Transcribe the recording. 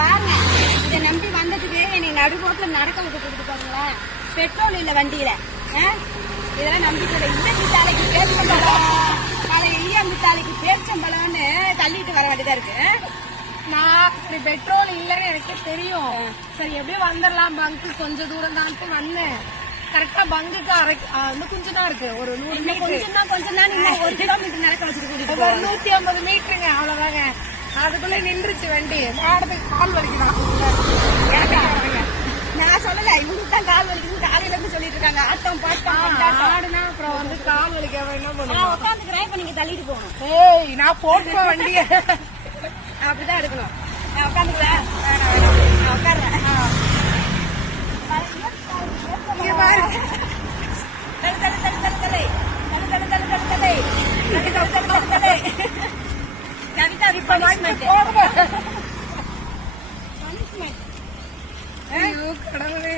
பாருங்க, இதை நம்பி வந்ததுக்கு என்னை நடு ரோட்ல நடக்க விட்டு கொடுத்துருக்காங்களேன். பெட்ரோல் இல்ல வண்டியில. இதெல்லாம் நம்பிக்கை மித்தாலைக்கு பேரிச்சம்பழம், நாளைக்கு மித்தாலைக்கு பேரிச்சம்பழம்னு தள்ளிட்டு வர வேண்டியதா இருக்கு. நான் சரி பெட்ரோல் இல்லன்னு எனக்கு தெரியும். சரி எப்படியும் வந்துடலாம், பங்கு கொஞ்சம் தூரம் தான் வந்தேன். கரெக்டா பங்குக்கு கொஞ்சம் தான் இருக்கு, ஒரு 100 மீட்டர். கொஞ்சம் தான் 1 கிலோமீட்டர் நடக்க வச்சுட்டு கூட்டிட்டு 150 மீட்டருங்க, அவ்வளவுதாங்க. அதுக்குள்ள நின்றுச்சு வண்டி. மாடத்துக்கு கால் வலிக்குதான். நான் சொல்லல, இவங்களுக்கு தான் கால் வலிக்குது காலையில இருந்து சொல்லிட்டு இருக்காங்க. ஆட்டம் பாட்டம் ஆடுனா அப்புறம் கால் வலிக்க என்ன பண்ணுவோம். உட்காந்துக்கிறேன், இப்ப நீங்க தள்ளிட்டு போகணும். ஏய் நான் போட்டுப்பேன் வண்டிய. அப்படிதான் எடுக்கணும். நான் உட்காந்துக்கிறேன், நான் உட்காடுறேன். கவிதா கடவுளே